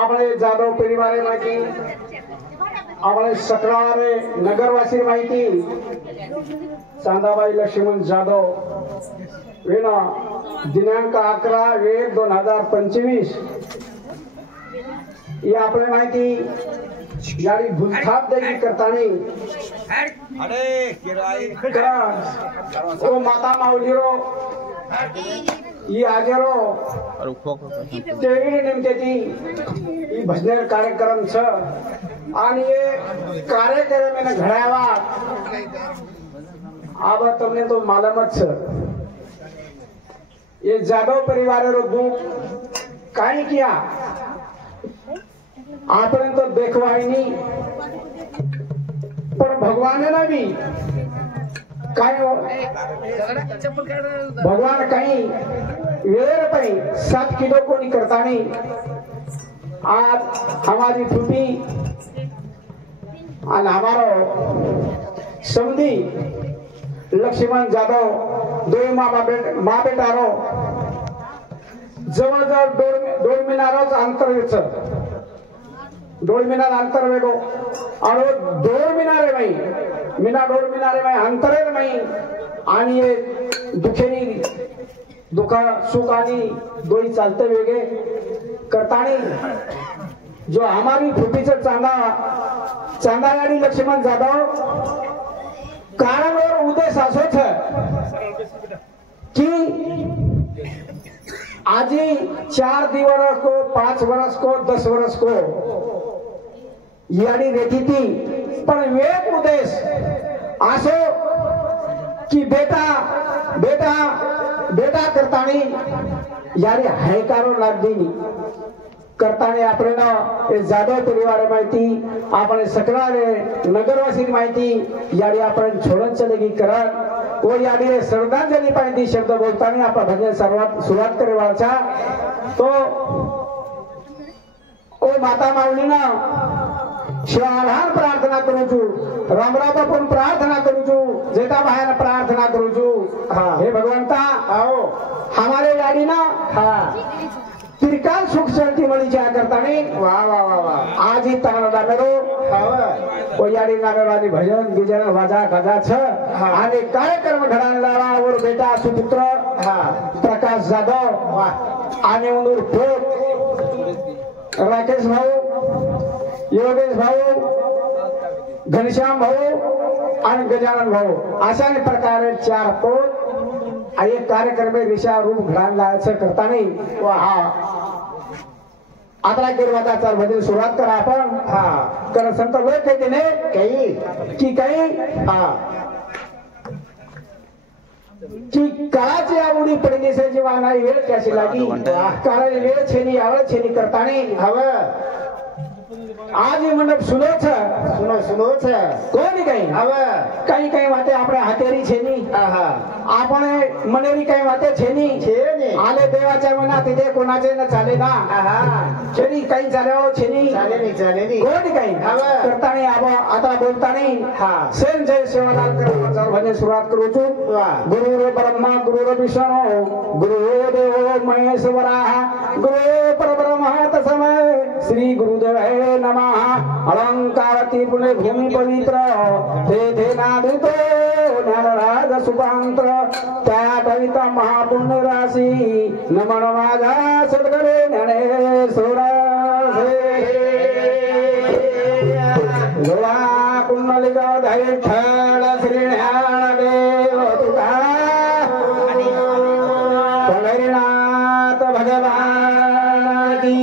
आपले जाधव परिवारे माहिती आपले सकळारे नगरवासी माहिती चांदाबाई लक्ष्मण जाधव वेना दिनांक 11/1/2025 ही आपले माहिती यारी भूलथाप देखील करतानी ओ माता माऊलीरो ही आजेरो तेरी नेमके ती ही भजनेर कार्यक्रम छ आणि ये कार्यक्रम में घडावा अब तुमने तो मालूम छ ये जाधव परिवार रो दुख काई किया आपने तो देखवाई नहीं पर भगवान ने भी भगवान कहीं वेर पे 7 किलो को नहीं करता नहीं आज हमारी फूफी और हमारा समधी लक्ष्मण जाधव दोन माँ बेटा रो जवळ जवळ 2 मिनारोच अंतर वेच 2 मिनार अंतर वेगो और 2 मिनारे माई मिना 2 मिनारे माई अंतरेर माई आणि ये दुखेनी दुखा सुख आणि दोई चालते वेगे करतानी जो हमारी फुटीचं चांदा गाडी लक्ष्मण जाधव कारण और उद्देश असोच कि आज 4 दिवस को 5 वर्ष को 10 वर्ष को यानी रहती थी पर एक उद्देश आसो कि बेटा बेटा बेटा करतानी यारी हायकारो लागदी करताने આપણે એ જાદવ પરિવારે માહિતી આપણે સકરારે નગરવાસી માહિતી યાડી આપણે છોડન ચલેગી કરણ ઓ યાડી શ્રદ્ધાંજલિ માહિતી શબ્દ બોલતાની આપણે ભજન શરૂઆત કરે વાળા છે તો ओ माता माऊलीना शिवाधार प्रार्थना करू छू रामराबा पण प्रार्थना करू छू जेता भायना प्रार्थना करू छू हे भगवंता आओ हमारे गाड़ी ना तिरकाल सुख शांति मळी जा करता नहीं वाह वाह वाह वाह आज ही तानडा मेरो ओ याडी नागरानी भजन गिजन वाजा गजा छ आणि कार्यक्रम घडायला और बेटा सुपुत्र प्रकाश जाधव आणि उंदूर राकेश भाऊ योगेश भाऊ घनश्याम भाऊ आणि गजानन भाऊ अशा प्रकारे 4 पोत एक कार्यक्रम में ऋषा रूप घडायला असं करता नाही आता गिरवादाचा भजन सुरुवात करा आपण कर संत लोक कहते ने काही की काही कि काळाची आवडी पडली से जेव्हा नाही वेळ कशी लागी कारण वेळ छेनी आवड छेनी करता नाही हवं आज ये मंडप सुनो छ कोणी काही काही काही वाते આપણે હાથેરી છે ની આપણે મનેરી काही वाते છે ની आले देवाच्या मनात तिथे कोणाचे न चाले ना छेनी काही चालेओ छेनी चाले कोणी काही करता नाही आता बोलता नाही सेन जय सेवालाल कर भजन सुरुवात करू छु गुरु ब्रह्मा गुरु विष्णु गुरु देव महेश्वरा गुरु परब्रह्म तस्मै श्री गुरुदेव नमः अलंकारती पुण्य भूमि पवित्र ते नादितो ज्ञानराज सुपांत्र त्या कविता महापुण्य राशी नमन माझा सद्गुरु ज्ञानेश्वर जोडा कुंडलिक दैठळ श्री ज्ञानदेव तुका पंढरीनाथ भगवान की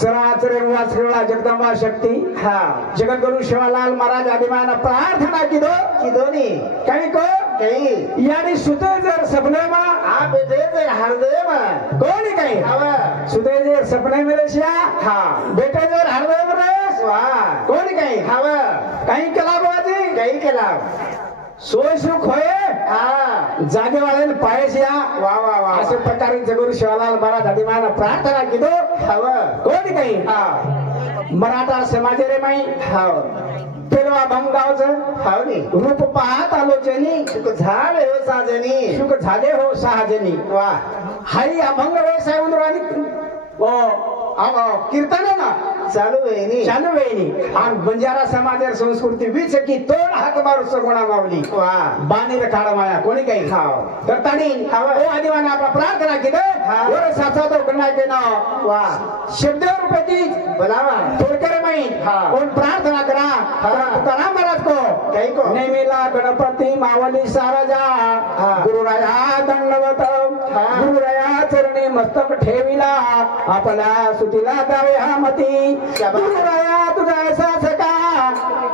चराचर वाचकेला जगदंबा शक्ति जगत गुरु शिवालाल महाराज आदिमान प्रार्थना कीधो नी कहीं को कहीं यानी सुते जर सपने में आप बेटे जर हृदय में कोणी कहीं सुते जर सपने में रेशिया बेटे जर हृदय में रेस वाह कोणी कहीं कहीं केला बाजी कहीं केला सोय सुख होय जागे वाले पायसिया वाह वाह वाह असे प्रकारे जगुरु शिवालाल महाराज आदिमान प्रार्थना कीधो कोणी कहीं मराठा समाज रे माई पेलो अभंग गावचं रूप पाहत आलो जनी सुख झाले हो साजनी सुख झाले हो सहाजनी वाह हाई अभंग व्यवसाय उंदरानी वो कीर्तन है ना चालू वेनी आणि बंजारा समाज संस्कृती बीच की तोड हात मारू सगुणा मावली वाह बाणी काढा माया कोणी काही खाव करतानी ओ आदिवाने आपला प्रार्थना केले वर साचा तो गणना के नाव वाह शब्द रुपये बोलावा थोडकर माई कोण प्रार्थना करा तुकाराम महाराज को काही को नेमिला गणपती मावली सारजा गुरुराया दंडवत गुरुराया चरणी मस्तक ठेविला आपला सुतीला द्यावे हामती गुरुराया तुझा ऐसा सका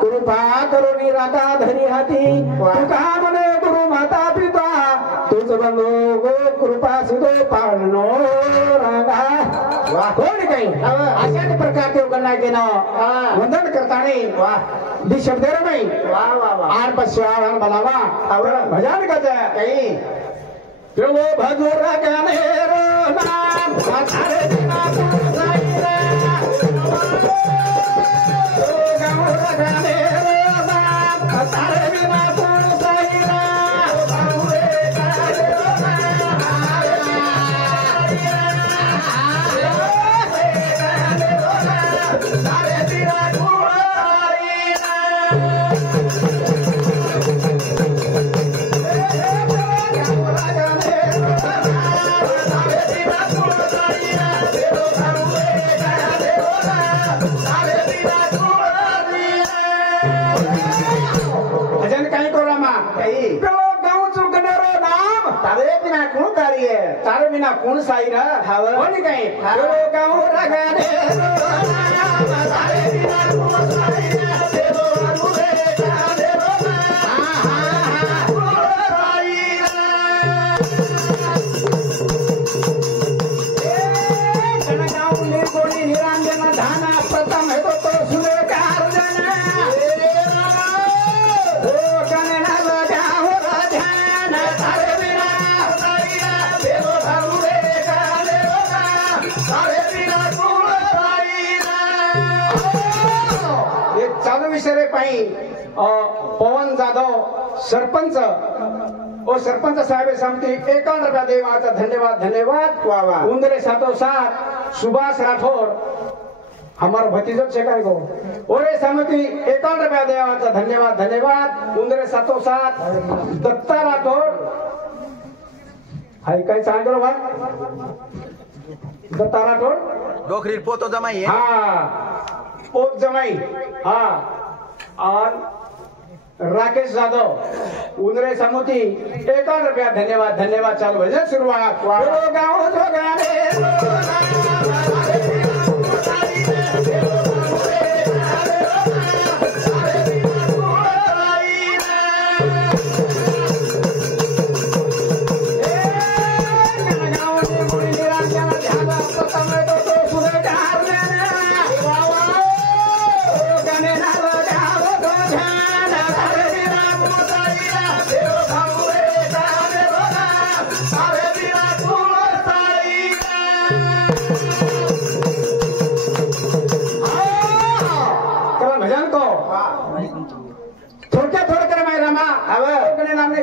कृपा करुणी राधा धरी हाती तुका म्हणे गुरु माता पिता तुझ बंधू गो कृपा सिधो पाळणो रागा कोणी काही अशाच प्रकारचे गणना केलं वंदन करताना वाह दी शब्द रमाई वाह वाह वाह आर पश्चात बोलावा भजन करते काही प्रभु भजूर गाने रो नाम सारे दिना तू साईरा ओ गाऊर गाने रो नाम सारे दिना तू साईरा बाहुरे गाने रो नाम सारे दिना तू तारे बिना कौन साईरा कोणी काही गाऊ रागाने तारे बिना कौन साईरा देवो अनुरे गाने जनगाव निर्गुणी निरंजन धाना प्रथम है तो सुरे कारजना ओ गणना लगाओ राधाना तारे बिना साईरा देवो अनुरे गाने तारे बिना कौन साईरा ये चालू विषय पाई पवन जाधव सरपंच ओ सरपंच साहेब सांगते 51 रुपया देवाचा धन्यवाद धन्यवाद वाह उंदरे साथोसाथ सुभाष राठौर हमार भतीजो छे काय गो ओरे समिति 51 रुपया देवाचा धन्यवाद धन्यवाद उंदरे साथोसाथ दत्ता राठौर हाय काय सांगलो बा दत्ता राठौर डोकरी पोतो जमाई पोत जमाई और राकेश जाधव उंदरे समिति 51 रुपया धन्यवाद धन्यवाद चालू भजन सुरुवात गाँव जो गाने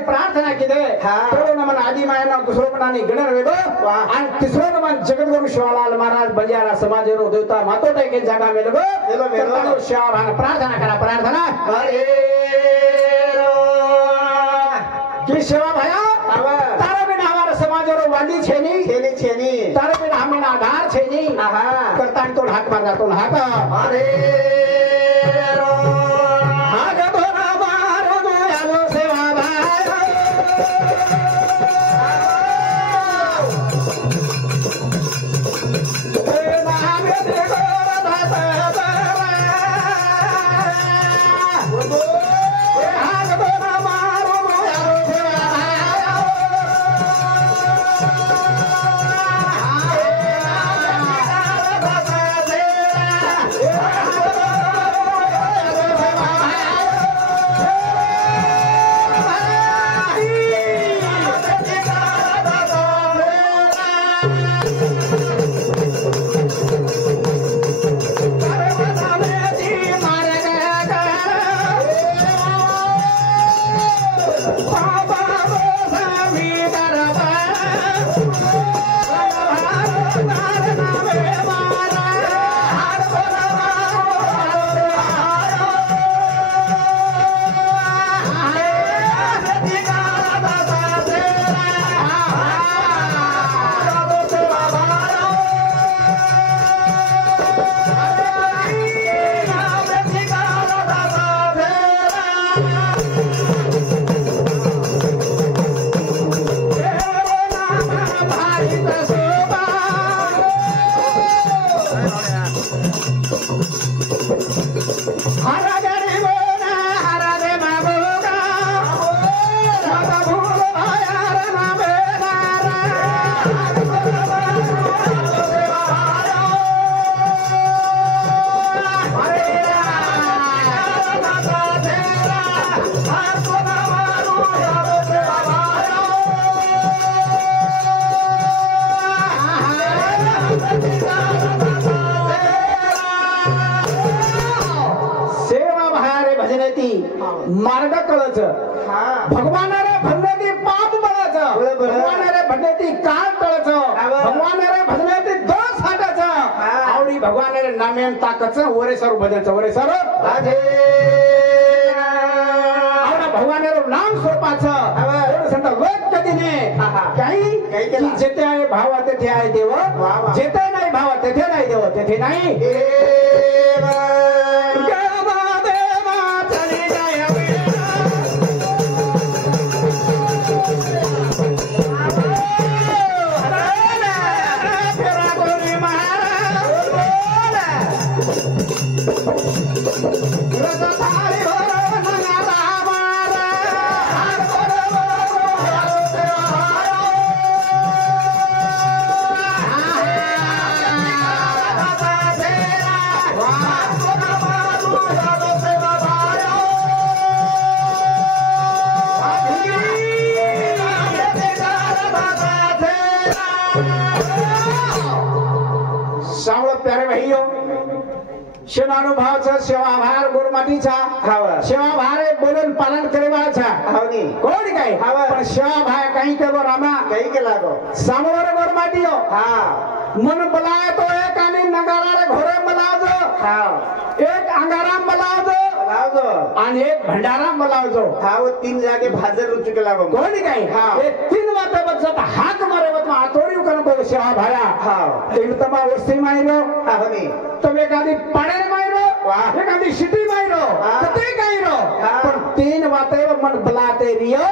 प्रार्थना केले तो नमन आदि मायना दुसरो मनानी गणर वेगो आणि तिसरो नमन जगद्गुरु शिवालाल महाराज बंजारा समाजेरो देवता मातोटे के जागा में लगो मेलो शिवालाल प्रार्थना करा प्रार्थना अरे की सेवा भया तारे बिना हमारा समाजेरो वाली छेनी छेनी छेनी तारे बिना हमें आधार छेनी करतान तो हाथ मार जातो हाथ अरे महादेव मार्ग कळच भगवान रे भजनेती पाप बळच भगवान रे भजनेती काळ टळच भगवान रे भजनेती दोष हटच आवडी भगवान रे नामेन ताकच ओरे सर भजनच ओरे सर भगवान नाम सोपाच संत लोक कधीने काही जेथे आहे भाव तेथे आहे देव जेथे नाही भाव तेथे नाही देव तेथे नाही प्यारे भाईयो शेणानुभवाचा सेवाभार गोरमाटीचा सेवाभार बोलून पालन करेवाचा कोण काय पण सेवाभार काही केलो रामा काही केला गो सामोर गोरमाटी मन बलाय तो एक आणि नगारा घोरे बलावजो एक अंगाराम बलावजो आणि एक भंडाराम बलावजो तीन जागे भाजर रुचू केला गो कोण काय तीन वाटे बचत हात मारे बत आतोरी करून बघ सेवा भाया ते तमा वस्ती मायरो तुम्ही एखादी पाडेर मायरो एखादी शिटी मायरो ते कायरो पण तीन वाटे मन बलाते रियो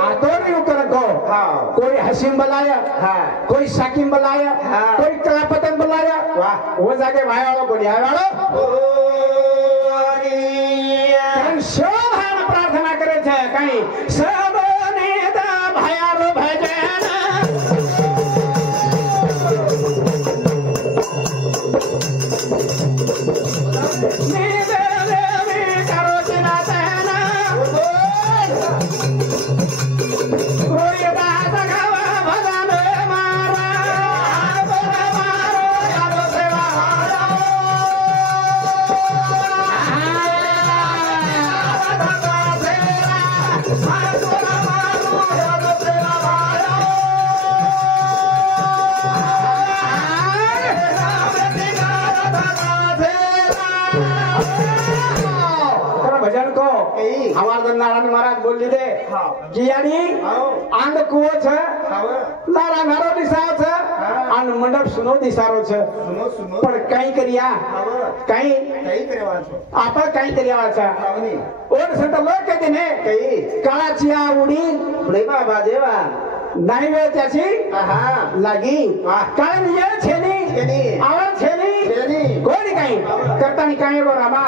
आतोरी कर गो कोई हसीम बलाया कोई साकिम बलाया कोई कलापतन बलाया वो जाके भाया कोणी आवाळो शोभान प्रार्थना करे छे काही सबने दा भायारो भजन निदे देवी करो चिनातना कोई बात गावा भजन मारा मारो यारो सेवा भजन को हमारे नारायण महाराज बोल दे जियानी आंग कुओ छ नारा नारो दिसाओ छ आन मंडप सुनो दिसारो छ पण काही करिया काही करेवा छ आपा काही करिया छ और संत लोक कहते ने काही काळाची आवडी प्रेमा बाजेवा नाही वेळ त्याची लागी काय ये छेनी आवाज छेनी कोणी काही करतानी काय गो रामा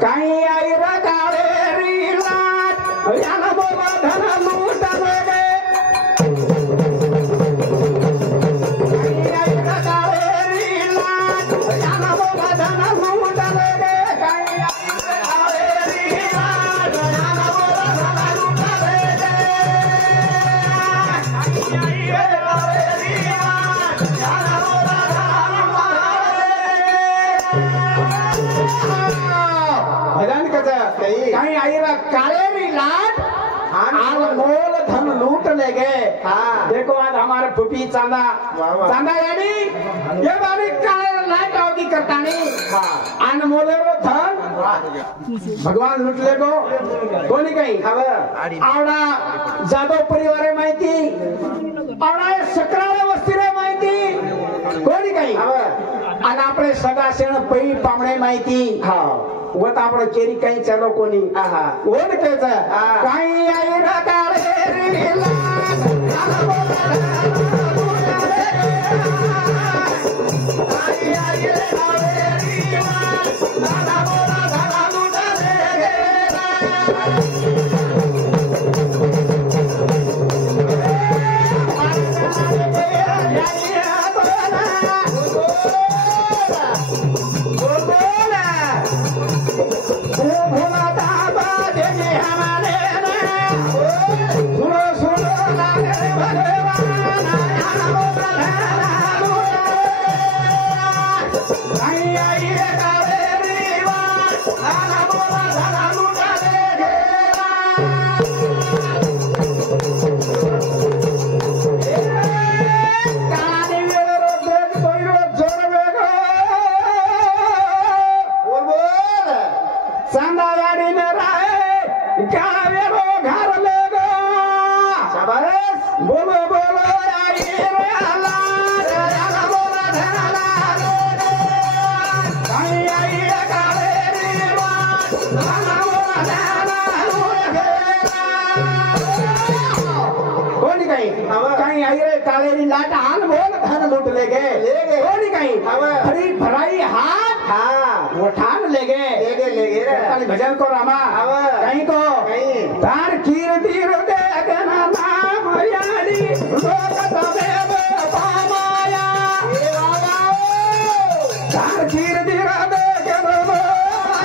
काही आई रा काळे रीला याना बोला धन लूटा गे काही आई रा काळे रीला याना बोला धन लूटा गे काही आई रा काळे रीला याना बोला धन लूटा गे काही आई रा काळे रीला याना बोला भजन काही आईरा कालेरी लाट आन मोल धन लूट ले गए देखो आज हमारे फुफी चांदा यानी ये बारी काले लाट आवगी करतानी आन मोलेरो धन भगवान लूट ले गो कोणी काही आवडा जाधव परिवारे माहिती आवडा सकराळे वस्तीरे माहिती कोणी काही आणि आपले सदाशेण पै पामणे माहिती वत आपण केरी काही चालो कोणी ओढ केच काही आई रागाळे रीला काही आई रागाळे रीला दादा बोला दादा लुटा रे सुनो सुनो करतानी भजन को रामा कहीं को तार कीर्ति हृदय गना नाम यानी लोक तमेव पामाया तार कीर्ति हृदय गना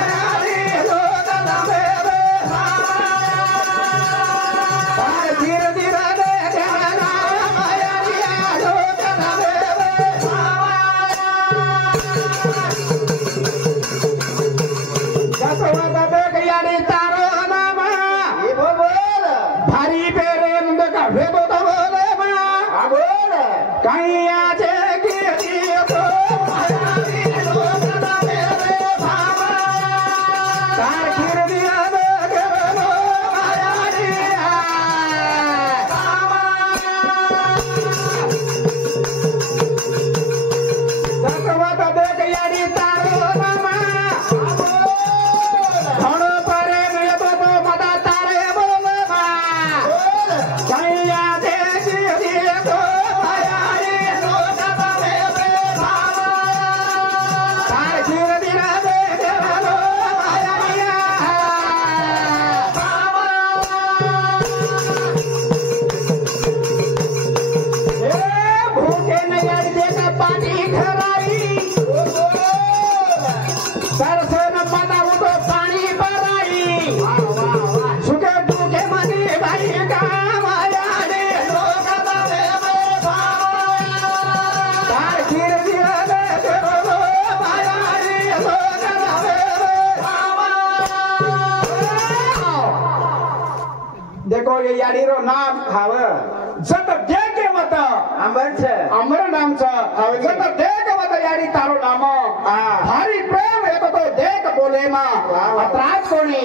यानी लोक तमेव तार कीर्ति हृदय गना यानी लोक तमेव यानी तारो नाम भारी पेरे मुंड का भेदो तो बोले बोल कहीं आजे की तो तार खीर दिया दो सतवत देख यानी तारो नाम देखो ये याडीरो नाम हाव जत देके मत अमर नाम छ जत देके मत याडी तारो नाम भारी प्रेम एक तो देख बोले मा अत्राज कोणी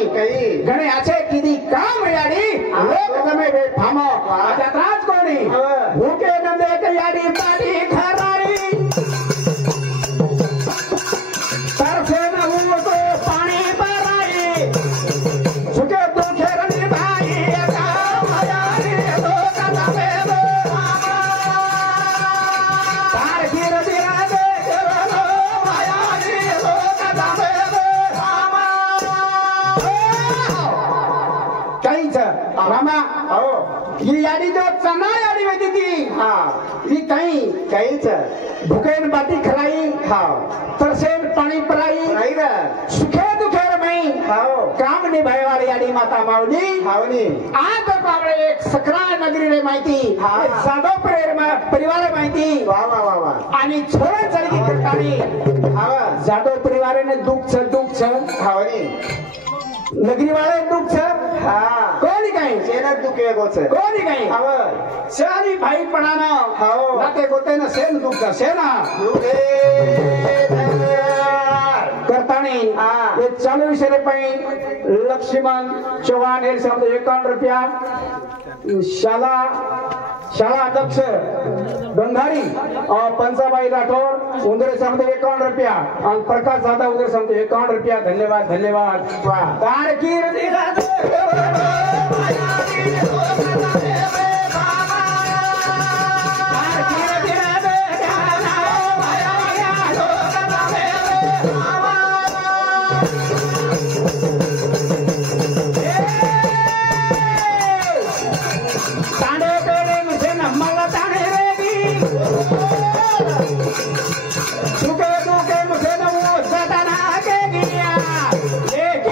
गणे आछे किदी काम याडी लोक तमे बे फाम अत्राज कोणी भूखे न देख याडी पाटी खराई तरसे न हूं तो पानी भराई सुके दुखे रनी भाई रामा ये याडी जो चना याडी वेदी थी ये कहीं भूखेन बाटी खराई तरसेन पानी पराई सुखे दुखे रमाई काम निभाए वाली याडी माता माऊली आज पावळे एक सकरा नगरी रे माहिती साधो परिवार माहिती आणि छोरा चलगी करतानी जादव परिवाराने दुःख नगरी वाले दुःख कोणी काही सेना दुखे गोच कोणी काही शहरी भाई पणाना नाते गोते न सेन दुःख सेना करतानी ये 40 रुपये लक्ष्मण चौहान 51 रुपया शाला अध्यक्ष गंधारी और पंसाबाई राठौर उधर समझे 51 रुपया और प्रकाश दादा उधर समझे 51 रुपया धन्यवाद तार कीर्ति Hey!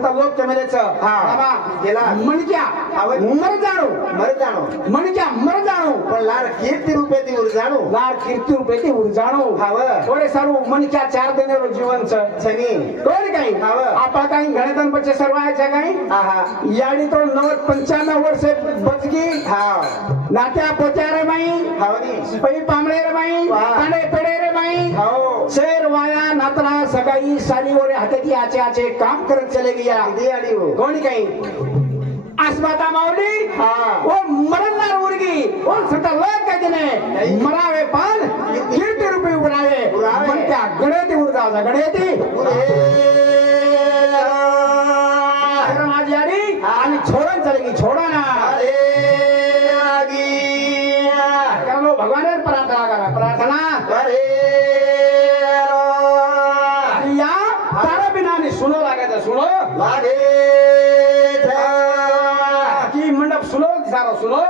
संत लोक केमेलेच बाबा गेला मनक्या मर जाणो मनक्या मर जाणो पण लाड कीर्ती रूपे ती उर जाणो लाड कीर्ती रूपे ती उर जाणो थोडे सारू मनक्या 4 देनेरो जीवन छनी कोण काही आपा काही गणतन पचे सर्वायच्या काही याडी तो 95 वर्ष बचगी नात्या पोचारे माई पै पामळे रे माई कांडे पेडे रे माई शेर वाया नातरा सगाई साली ओरे हाती आचे काम करत चले गया कोणी काही आसमाता माऊली वो मरणार मुर्गी वो सटा लोक काय ने मरावे पान कीर्ती रूपी उरावे पण त्या गणेती उरदाचा गणेती माझी आणि छोडन चलेगी छोडा ना करो भगवान प्रार्थना या तारा बिना ने सुनो लागे सुनो लागे की मंडप सुनो सारा सुनो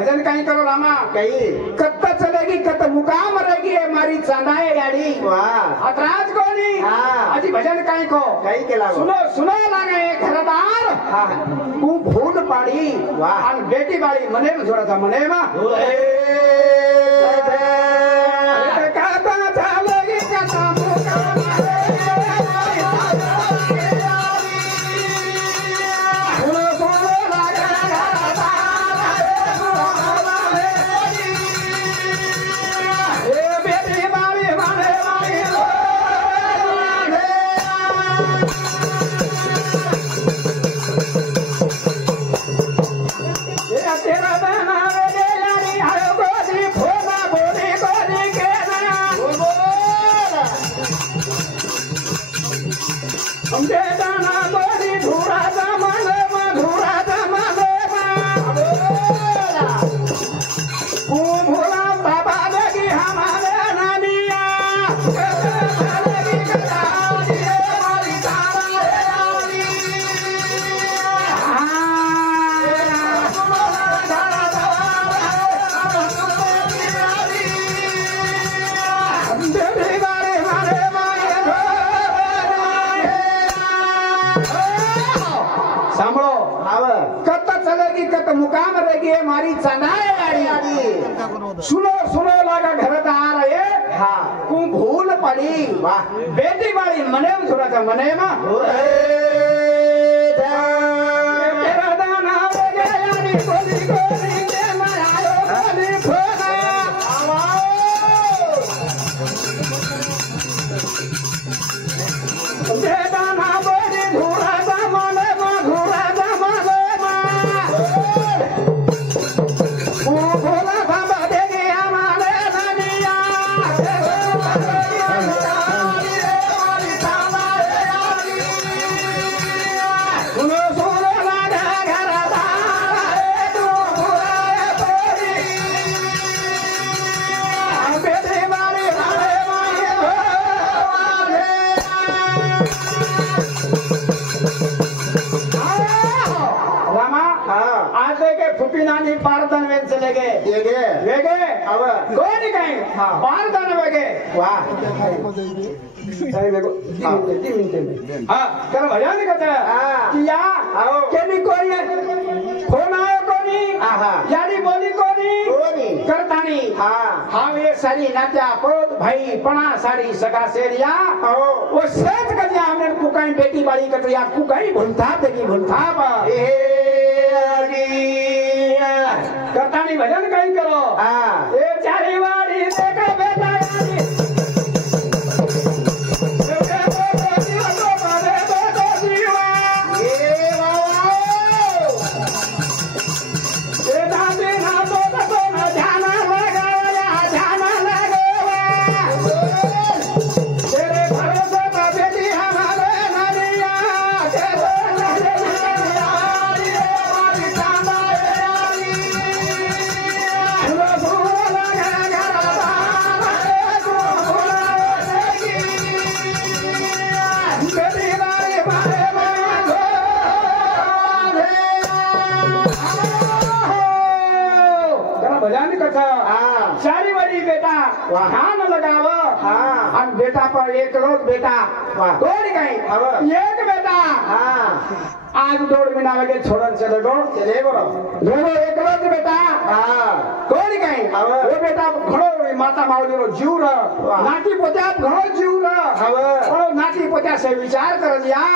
भजन कहीं करो रामा कहीं कत्ता चलेगी कत्ता मुकाम रहेगी हमारी चांदाए गाड़ी अतराज को नहीं अजी भजन कहीं को कहीं के लागो सुनो लागे घरदार तू भूल पाड़ी और बेटी बाड़ी मने में जोड़ा था मने में कत्ता चलेगी कत्ता मुकाम मुकाम रहेगी हमारी चांदाए गाड़ी सुनो सुनो लागा घर आ रहे तू भूल पड़ी बेटी वाली मने में थोड़ा सा मने में तेरा दाना यानी गोली गोली के मारो गोली फोड़ा दाना गोली धूरा दामने में धूरा दामने फुपिनानी पारदान वेन चले गए वेगे अब कोई नहीं पारदान वेगे वाह सही देखो 3 मिनट में कर भजन करता किया केनी कोई फोन आयो कोनी यानी बोली कोनी करतानी ये सारी नात्या पोत भाई पणा साड़ी सगा सेरिया वो सेठ करिया हमने कुकाई बेटी वाली कटरिया कुकाई भुलथा देखी भुलथा बेटानी भजन कहीं करो ए चारी वाली देखा बेटा चारी वाली बेटा ध्यान लगाव आणि बेटा पर एक रोज बेटा कोण काही एक बेटा आज 2 महीना लगे छोड़न चले गो एक रोज बेटा कोण काही वो बेटा घणो माता माऊली रो जीव र नाती पोत्यात घणो जीव र नाती पोत्या से विचार कर या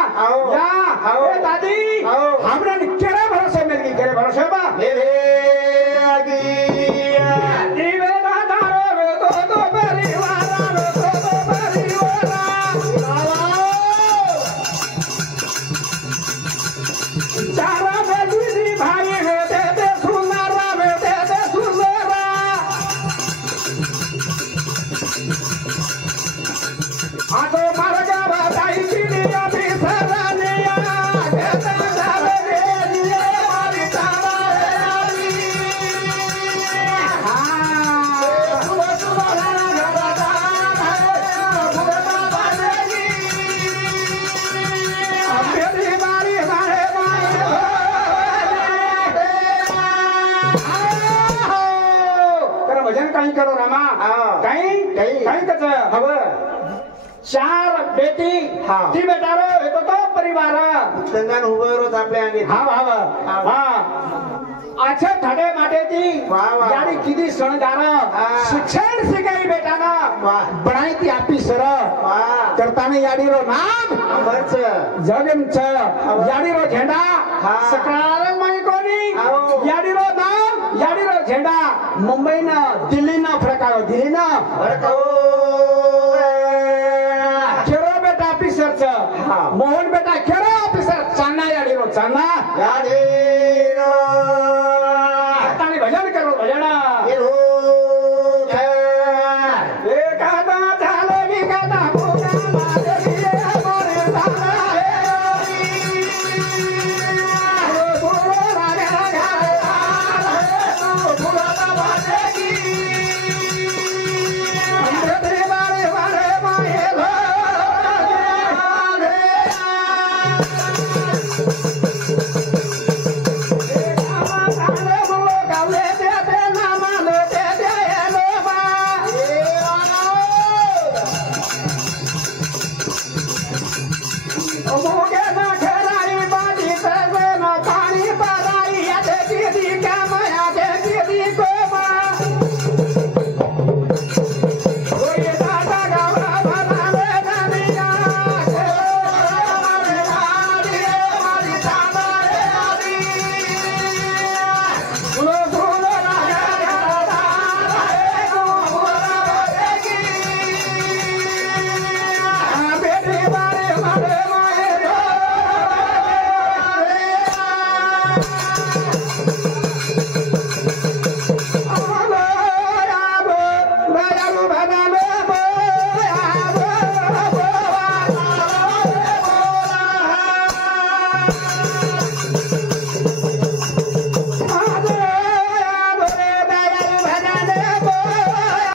ए दादी हमरा ने केरे भरोसे मिल गई केरे भरोसे बा करो रामा कहीं कच हव 4 बेटी ती बेटा रो एक तो परिवार संगान उभं रोज आपल्या अंगी अच्छा ठडे माटे ती यानी किती सणगार शिक्षण शिकाई बेटा ना बनाई ती आपी सर करताने याडी रो नाम जगमच याडी रो झेंडा सकाळ मई कोणी याडी रो नाम याडी रो झेंडा मुंबई ना दिल्ली ना फरकाव दिल्ली ना केरो बेटा ऑफिसर मोहन बेटा केरो ऑफिसर चांना याडी रो चांना याडी